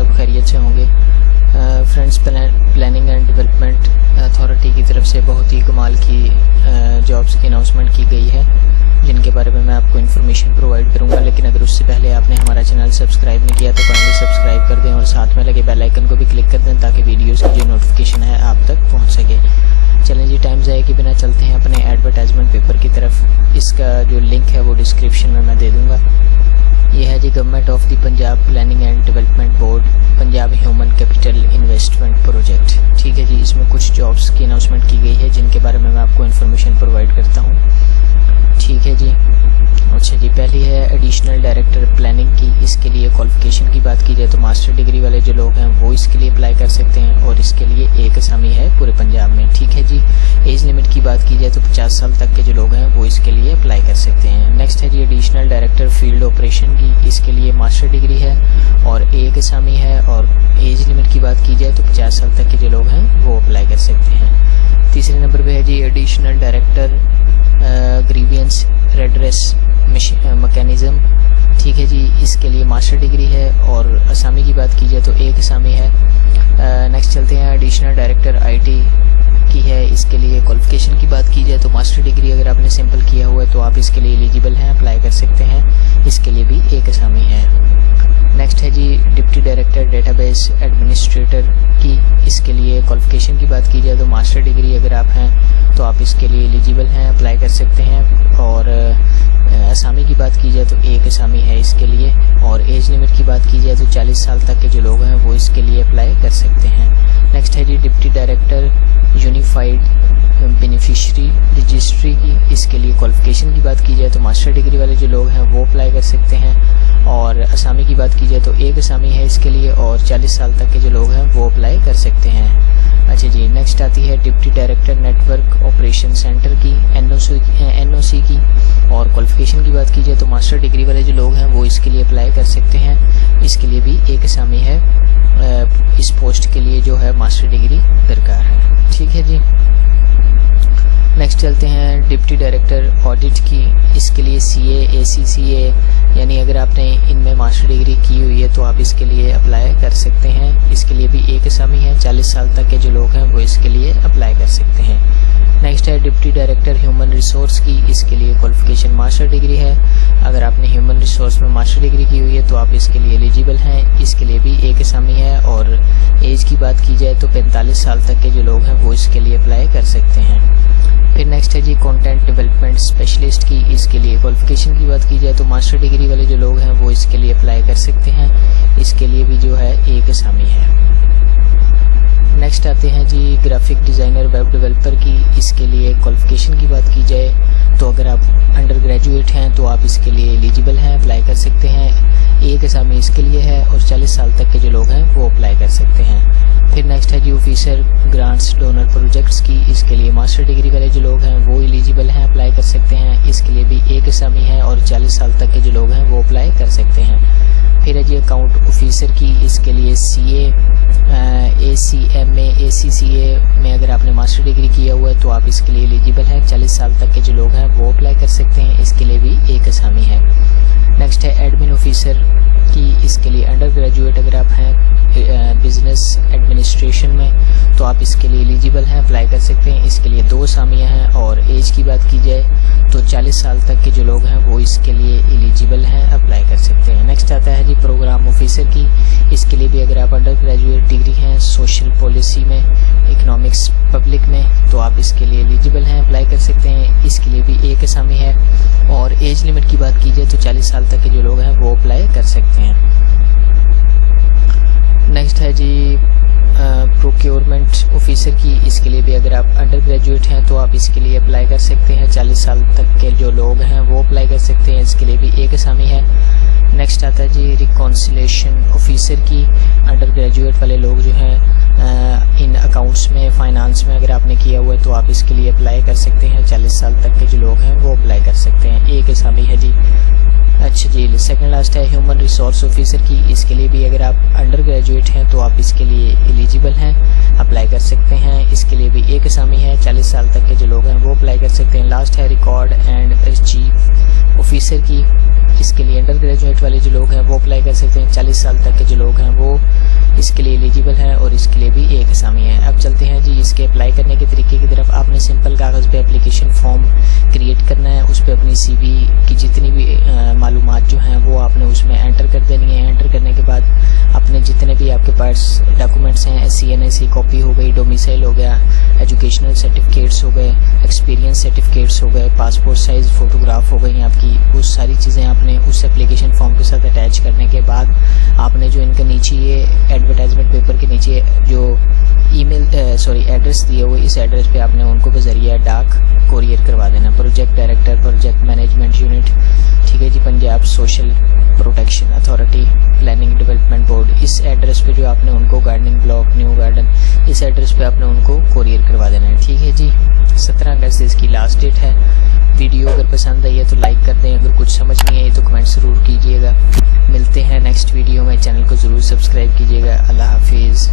सब खैरियत से होंगे। Friends, planning and development authority की तरफ से बहुत ही कमाल की जॉब्स की अनाउंसमेंट की गई है, जिनके बारे में मैं आपको इन्फॉर्मेशन प्रोवाइड करूंगा। लेकिन अगर उससे पहले आपने हमारा चैनल सब्सक्राइब नहीं किया तो काइंडली सब्सक्राइब कर दें और साथ में लगे बेल आइकन को भी क्लिक कर दें ताकि वीडियोस की जो नोटिफिकेशन है आप तक पहुंच सके। चलें जी, टाइम ज़ाया कि बिना चलते हैं अपने एडवर्टाइजमेंट पेपर की तरफ। इसका जो लिंक है वो डिस्क्रिप्शन में मैं दे दूँगा। ये है जी government of the Punjab planning and development board Punjab human capital investment project. ठीक है जी, इसमें कुछ जॉब्स की अनाउंसमेंट की गई है जिनके बारे में मैं आपको इन्फॉर्मेशन प्रोवाइड करता हूँ। ठीक है जी, अच्छा जी, पहली है एडिशनल डायरेक्टर प्लानिंग की। इसके लिए क्वालिफिकेशन की बात की जाए तो मास्टर डिग्री वाले जो लोग हैं वो इसके लिए अप्लाई कर सकते हैं और इसके लिए एक असामी है पूरे पंजाब में। ठीक है जी, एज लिमिट की बात की जाए तो 50 साल तक के जो लोग हैं वो इसके लिए अप्लाई कर सकते हैं। नेक्स्ट है जी एडिशनल डायरेक्टर फील्ड ऑपरेशन की। इसके लिए मास्टर डिग्री है और एक असामी है और एज लिमिट की बात की जाए तो 50 साल तक के जो लोग हैं वो अप्लाई कर सकते हैं। तीसरे नंबर पे है जी एडिशनल डायरेक्टर ग्रीवियंस रेडरेस मैकेनिज्म। ठीक है जी, इसके लिए मास्टर डिग्री है और असामी की बात की जाए तो एक असामी है। नेक्स्ट चलते हैं, एडिशनल डायरेक्टर आईटी की है। इसके लिए क्वालिफिकेशन की बात की जाए तो मास्टर डिग्री अगर आपने सिंपल किया हुआ है तो आप इसके लिए एलिजिबल हैं, अप्लाई कर सकते हैं। इसके लिए भी एक असामी है। नेक्स्ट है जी डिप्टी डायरेक्टर डेटाबेस एडमिनिस्ट्रेटर की। इसके लिए क्वालिफिकेशन की बात की जाए तो मास्टर डिग्री अगर आप हैं तो आप इसके लिए एलिजिबल हैं, अप्लाई कर सकते हैं। और असामी की बात की जाए तो एक असामी है इसके लिए और एज लिमिट की बात की जाए तो 40 साल तक के जो लोग हैं वो इसके लिए अप्लाई कर सकते हैं। नेक्स्ट है जी deputy director unified beneficiary registry की। इसके लिए क्वालिफिकेशन की बात की जाए तो मास्टर डिग्री वाले जो लोग हैं वो अप्लाई कर सकते हैं और असामी की बात की जाए तो एक असामी है इसके लिए और 40 साल तक के जो लोग हैं वो अप्लाई कर सकते हैं। अच्छा जी, नेक्स्ट आती है deputy director network operation centre की एनओसी की और क्वालिफिकेशन की बात की जाए तो मास्टर डिग्री वाले जो लोग हैं वो इसके लिए अप्लाई कर सकते हैं। इसके लिए भी एक असामी है। इस पोस्ट के लिए जो है मास्टर डिग्री दरकार है। ठीक है जी, नेक्स्ट चलते हैं डिप्टी डायरेक्टर ऑडिट की। इसके लिए सीए एसीसीए यानी अगर आपने इनमें मास्टर डिग्री की हुई है तो आप इसके लिए अप्लाई कर सकते हैं। इसके लिए भी एक असामी है। 40 साल तक के जो लोग हैं वो इसके लिए अप्लाई कर सकते हैं। नेक्स्ट है डिप्टी डायरेक्टर ह्यूमन रिसोर्स की। इसके लिए क्वालिफिकेशन मास्टर डिग्री है। अगर आपने ह्यूमन रिसोर्स में मास्टर डिग्री की हुई है तो आप इसके लिए एलिजिबल हैं। इसके लिए भी एक असामी है और एज की बात की जाए तो 45 साल तक के जो लोग हैं वो इसके लिए अप्लाई कर सकते हैं। फिर नेक्स्ट है जी कंटेंट डेवलपमेंट स्पेशलिस्ट की। इसके लिए क्वालिफिकेशन की बात की जाए तो मास्टर डिग्री वाले जो लोग हैं वो इसके लिए अप्लाई कर सकते हैं। इसके लिए भी जो है एक असामी है। नेक्स्ट आते हैं जी ग्राफिक डिज़ाइनर वेब डेवलपर की। इसके लिए क्वालिफिकेशन की बात की जाए तो अगर आप अंडर ग्रेजुएट हैं तो आप इसके लिए एलिजिबल हैं, अप्लाई कर सकते हैं। एक असामी इसके लिए है और 40 साल तक के जो लोग हैं वो अप्लाई कर सकते हैं। फिर नेक्स्ट है जी ऑफिसर ग्रांट्स डोनर प्रोजेक्ट्स की। इसके लिए मास्टर डिग्री वाले जो लोग हैं वो एलिजिबल हैं, अप्लाई कर सकते हैं। इसके लिए भी एक असामी है और 40 साल तक के जो लोग हैं वो अप्लाई कर सकते हैं। फिर है जी अकाउंट ऑफिसर की। इसके लिए सीए ACMA ACCA में अगर आपने मास्टर डिग्री किया हुआ है तो आप इसके लिए एलिजिबल हैं। 40 साल तक के जो लोग हैं वो अप्लाई कर सकते हैं। इसके लिए भी एक असामी है। नेक्स्ट है एडमिन ऑफिसर की। इसके लिए अंडर ग्रेजुएट अगर आप हैं बिजनेस एडमिनिस्ट्रेशन में तो आप इसके लिए एलिजिबल हैं, अप्लाई कर सकते हैं। इसके लिए 2 असामियाँ हैं और एज की बात की जाए तो 40 साल तक के जो लोग हैं वो इसके लिए एलिजिबल हैं, अप्लाई कर सकते हैं। नेक्स्ट आता है जी प्रोग्राम ऑफिसर की। इसके लिए भी अगर आप अंडर ग्रेजुएट डिग्री हैं सोशल पॉलिसी में, इकोनॉमिक्स पब्लिक में तो आप इसके लिए एलिजिबल हैं, अप्लाई कर सकते हैं। इसके लिए भी एक असामी है और एज लिमिट की बात की जाए तो 40 साल तक के जो लोग हैं वो अप्लाई कर सकते हैं। नेक्स्ट है जी प्रोक्योरमेंट ऑफिसर की। इसके लिए भी अगर आप अंडर ग्रेजुएट हैं तो आप इसके लिए अप्लाई कर सकते हैं। 40 साल तक के जो लोग हैं वो अप्लाई कर सकते हैं। इसके लिए भी एक असामी है। नेक्स्ट आता है जी रिकॉन्सिलेशन ऑफिसर की। अंडर ग्रेजुएट वाले लोग जो हैं इन अकाउंट्स में, फाइनेंस में अगर आपने किया हुआ है तो आप इसके लिए अप्लाई कर सकते हैं। 40 साल तक के जो लोग हैं वो अप्लाई कर सकते हैं। एक असामी है जी। अच्छा जी, सेकंड लास्ट है ह्यूमन रिसोर्स ऑफिसर की। इसके लिए भी अगर आप अंडर ग्रेजुएट हैं तो आप इसके लिए एलिजिबल हैं, अप्लाई कर सकते हैं। इसके लिए भी एक असामी है। 40 साल तक के जो लोग हैं वो अप्लाई कर सकते हैं। लास्ट है रिकॉर्ड एंड अर्चीव ऑफिसर की। اس کے لیے انڈر گریجویٹ والے جو لوگ ہیں وہ اپلائی کر سکتے ہیں. 40 سال تک کے جو لوگ ہیں وہ اس کے لیے ایلیجیبل ہیں اور اس کے لیے بھی ایک اسامی ہے. اب چلتے ہیں جی اس کے اپلائی کرنے کے طریقے کی طرف. آپ نے سمپل کاغذ پہ اپلیکیشن فارم کریٹ کرنا ہے. اس پہ اپنی سی وی کی جتنی بھی معلومات جو ہیں وہ آپ نے اس میں انٹر کر دینی ہے. انٹر کرنے کے بعد اپنے جتنے بھی آپ کے پاس ڈاکومنٹس ہیں, SC/NSC کاپی ہو گئی, ڈومیسائل ہو گیا, ایجوکیشنل سرٹیفکیٹس ہو گئے, ایکسپیرینس سرٹیفکیٹس ہو گئے, پاسپورٹ سائز فوٹوگراف ہو گئی آپ کی, وہ ساری چیزیں آپ نے اس اپلیکیشن فارم کے ساتھ اٹیچ کرنے کے بعد آپ نے جو ان کے نیچے یہ ایڈورٹائزمنٹ پیپر کے نیچے جو ایڈریس دیے ہوئے, اس ایڈریس پہ آپ نے ان کو بذریعہ ڈاک کوریئر کروا دینا. Project director, project management unit, ٹھیک ہے جی, Punjab social protection authority, planning development board. اس ایڈریس پہ جو آپ نے ان کو گارڈننگ بلاک, نیو گارڈن, اس ایڈریس پہ آپ نے ان کو کوریئر کروا دینا ہے. ٹھیک ہے جی. 17 اگست اس کی لاسٹ ڈیٹ ہے. ویڈیو اگر پسند آئی ہے تو لائک کر دیں, اگر کچھ سمجھ نہیں آئی تو کمنٹ ضرور کیجیے گا. ملتے ہیں نیکسٹ ویڈیو میں. چینل کو ضرور سبسکرائب کیجیے گا. اللہ حافظ.